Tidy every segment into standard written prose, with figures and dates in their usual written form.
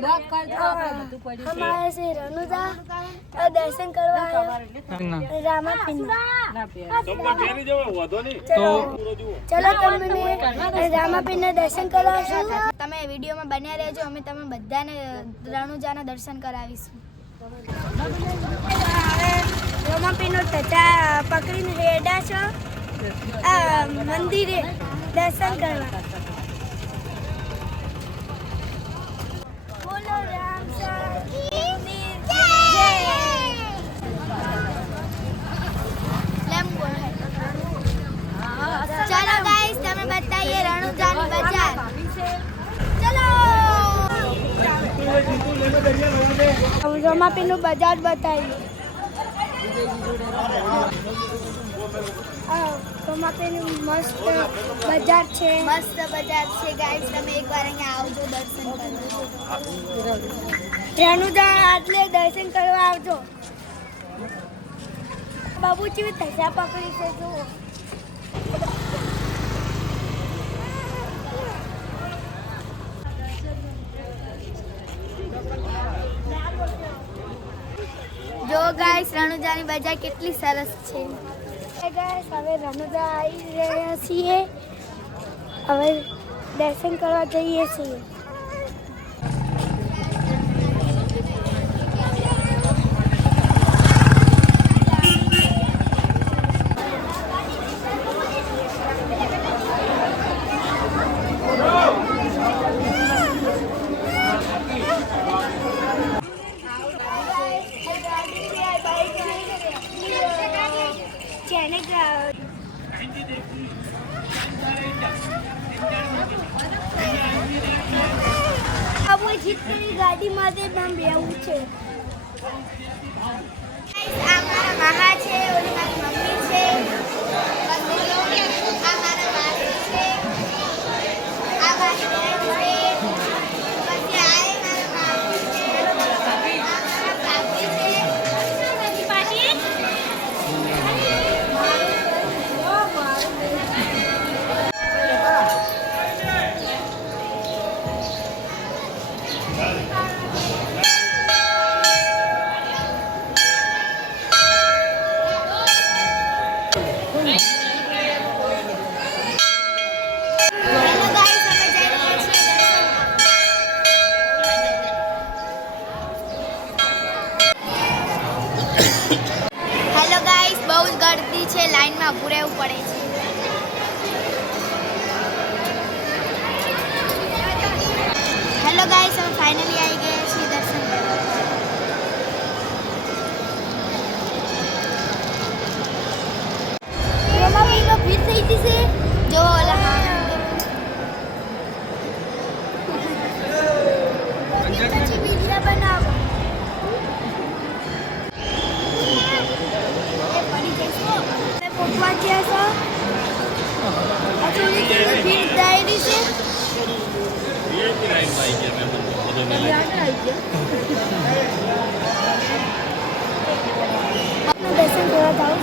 हमारे से रनुजा दर्शन करवा रामापीर चलो તમને રામાપીરના દર્શન કરાવશું તમે વિડીયોમાં બન્યા રહેજો અમે તમે બધાને રણુજાના દર્શન કરાવીશું રામાપીરનો ટટા પકડીને હેડા છો મંદિરે દર્શન કરવા બોલો રામ चलो गाइस તમે બતાઈએ રણુજાની બજાર ચલો રામાપીરનું બજાર બતાવીએ રામાપીરનું મસ્ત બજાર છે ગાઈસ તમે એકવાર અહીંયા આવજો દર્શન કરવા રણુજા આટલે દર્શન કરવા આવજો બાબુજી ધજા પકડી છે જુઓ જો ગાઈસ રણુજાની બજાર કેટલી સરસ છે ગાઈસ હવે રણુજા આવી રહ્યા છીએ હવે દર્શન કરવા જઈએ છીએ ગાડી માટે પણ બેવું છે આ મારા મહા છે ઓલી મારી મમ્મી છે આ મારા માસી છે આ મારી બેન છે પછી આ મારા મામા છે આ મારા ભાભી છે પાટી હેલો ગાઈસ બહુ જ ગર્દી છે લાઈનમાં ઊભું રહેવું પડે છે હેલો ગાઈસ અમે ફાઇનલી આવી ગયા છીએ દર્શન કરવા રામાપીરનો ભીડ થઈ ગઈ છે જો ઓલા પછી વિડિયો બનાવો પહોંચવા ગયા છો ભીડ ડાયરી છે દર્શન કરવા જાઉં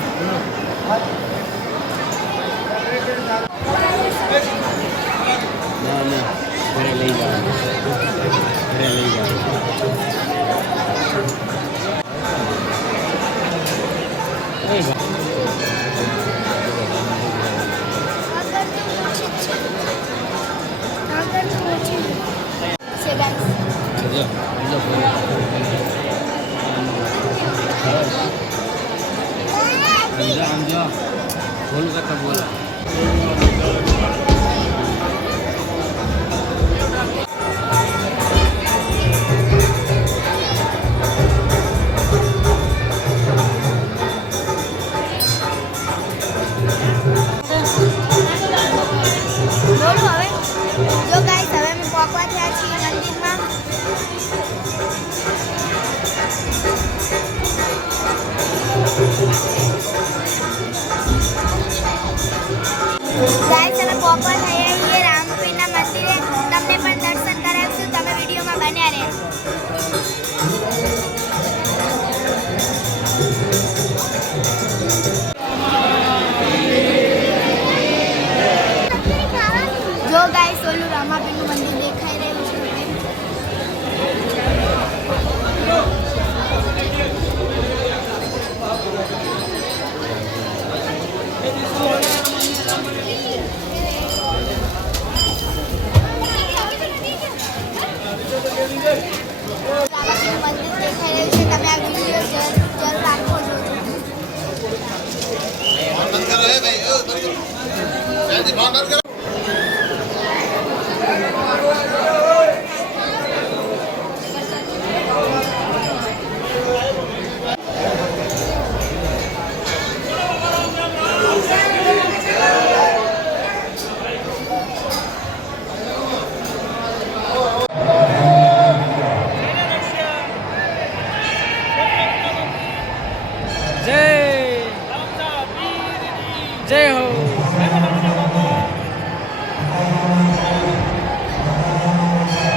ઘરે લઈ જાઓ बोल करता बोला जो गाइस હવે અમે પહોંચવા થયા છીએ મંદિરમાં गाइस બંધ કરો.